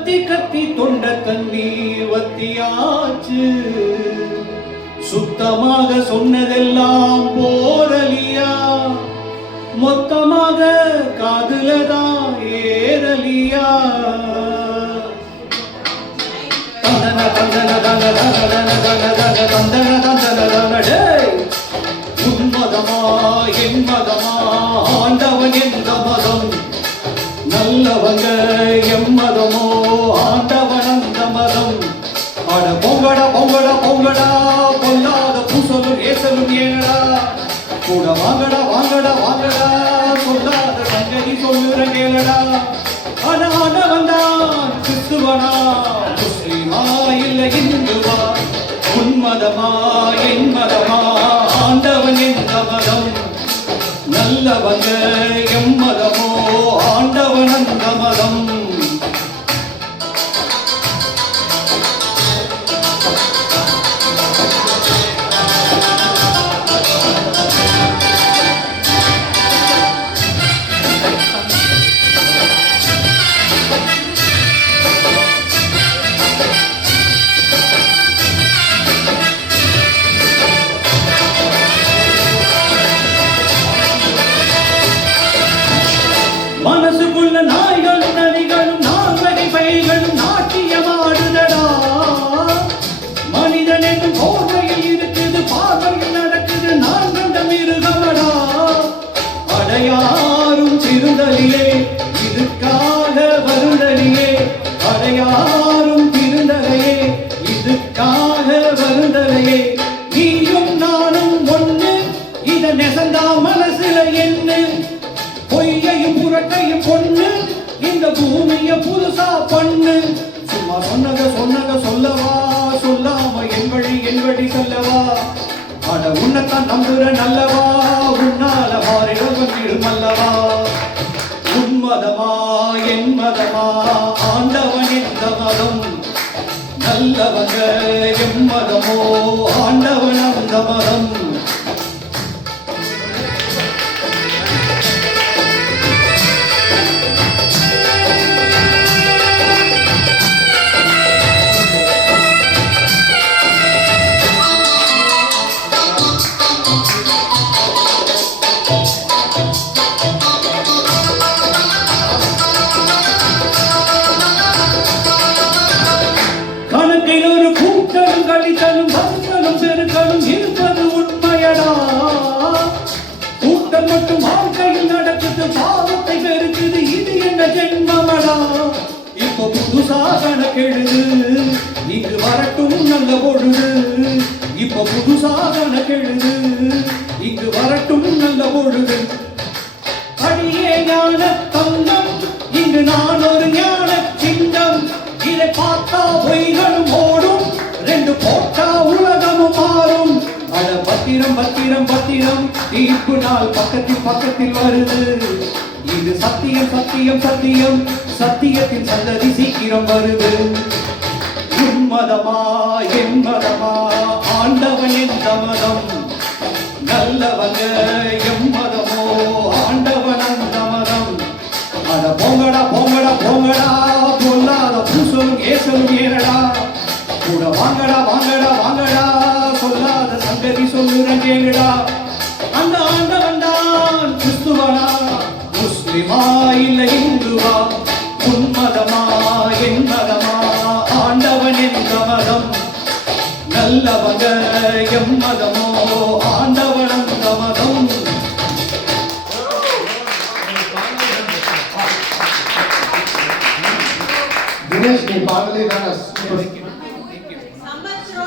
கத்தி கத்தி தொண்ட தண்ணீர் வத்தியாச்சு. சுத்தமாக சொன்னதெல்லாம் போரலியா, மொத்தமாக காதுலதான் ஏறலியா. தந்தன தந்தன தந்தன தந்தன தந்தன தந்தன தந்தன தந்தன. உன்மதமா என் மதமா, ஆண்டவன் எந்த மதம்? நல்லவங்க எம்மதமோ, ஆண்டவன் அந்த மதம். அட பொங்கடா பொங்கடா பொங்கடா, பொல்லாத பூசலும் ஏசலும் ஏனடா. கூட வாங்கடா வாங்கடா வாங்கடா, சொல்லாத சங்கதி சொல்லுற கேளடா. ஆண்டவன் தான் கிறிஸ்துவனா, முஸ்லிமா இல்ல இந்துவா? உன்மதமா என் மதமா, ஆண்டவன் எந்த மதம்? நல்லவங்க எம்மதமோ, ஆண்டவன் அந்த மதம். மனசுக்குள்ள நாய்களும் நதிகளும் நால்வகை பைகளும் நாட்டியமாடுதடா. மனிதன் என்னும் போதையில் இருக்குது, பார்வையில் நடக்குது, நான் கண்ட மிருகமடா. அடையாரும் திருந்தலியே, இதுக்காக வருந்தலியே. அடையாரும் திருந்தலையே, இதுக்காக வருந்தலையே. நீயும் நானும் ஒண்ணு, இத நெசந்தா மனசுல என்ன? பொய்யையும் புரட்டையும் பொண்ணு, இந்த பூமிய புதுசா பண்ணு. சும்மா சொன்னத சொன்னத சொல்லவா, சொல்லாம என் வழி சொல்லவா. அட உன்னைத்தான் நம்புற நல்லவா, உன்னால மாறிடம் வந்திடும் அல்லவா. உன்மதமா என் மதமா, ஆண்டவன் எந்த மதம்? நல்லவங்க எம்மதமோ, ஆண்டவன் அந்த மதம். கணக்கில் ஒரு கூட்டலும் கழித்தலும் வந்தலும் பெருக்கலும் இருப்பது உண்மையடா. கூட்டம் மட்டும் வாழ்க்கையில் நடக்குது, பாவத்தை பெருக்குது, இது என்ன ஜென்மமடா. இப்போ புதுசா கணக்கெழுது, இங்கு வரட்டும் நல்ல பொழுது. இப்போ புதுசா கணக்கெழுது, இங்கு வரட்டும் நல்ல பொழுது. அடியே ஞான தங்கம், இங்கு நான் ஒரு ஞான சிங்கம். இதை பார்த்தா பொய்களும் ஓடும், ரெண்டு போட்டா உலகமும் மாறும். அட பத்திரம் பத்திரம் பத்திரம், தீர்ப்பு நாள் பக்கத்தில் பக்கத்தில் வருது. இது சத்தியம் சத்தியம் சத்தியம், சத்தியத்தின் சந்ததி சீக்கிரம் வருது. உன்மதமா என் மதமா, ஆண்டவன் எந்த மதம்? நல்லவங்க எம்மதமோ, ஆண்டவன் அந்த மதம். அட போங்கடா போங்கடா போங்கடா, பொல்லாத பூசலும் ஏசலும் ஏனடா. கூட வாங்கடா வாங்கடா வாங்கடா, சொல்லாத சங்கதி சொல்லுற கேளுடா. அந்த ஆண்டவன் தான் கிறிஸ்துவனா, முஸ்லிமா இல்ல இந்துவா? உன்மதமா என் மதமா, ஆண்டவன் எந்த மதம்? நல்லவங்க எம்மதமோ, ஆண்டவன் அந்த மதம். दिनेश ने पागली गाना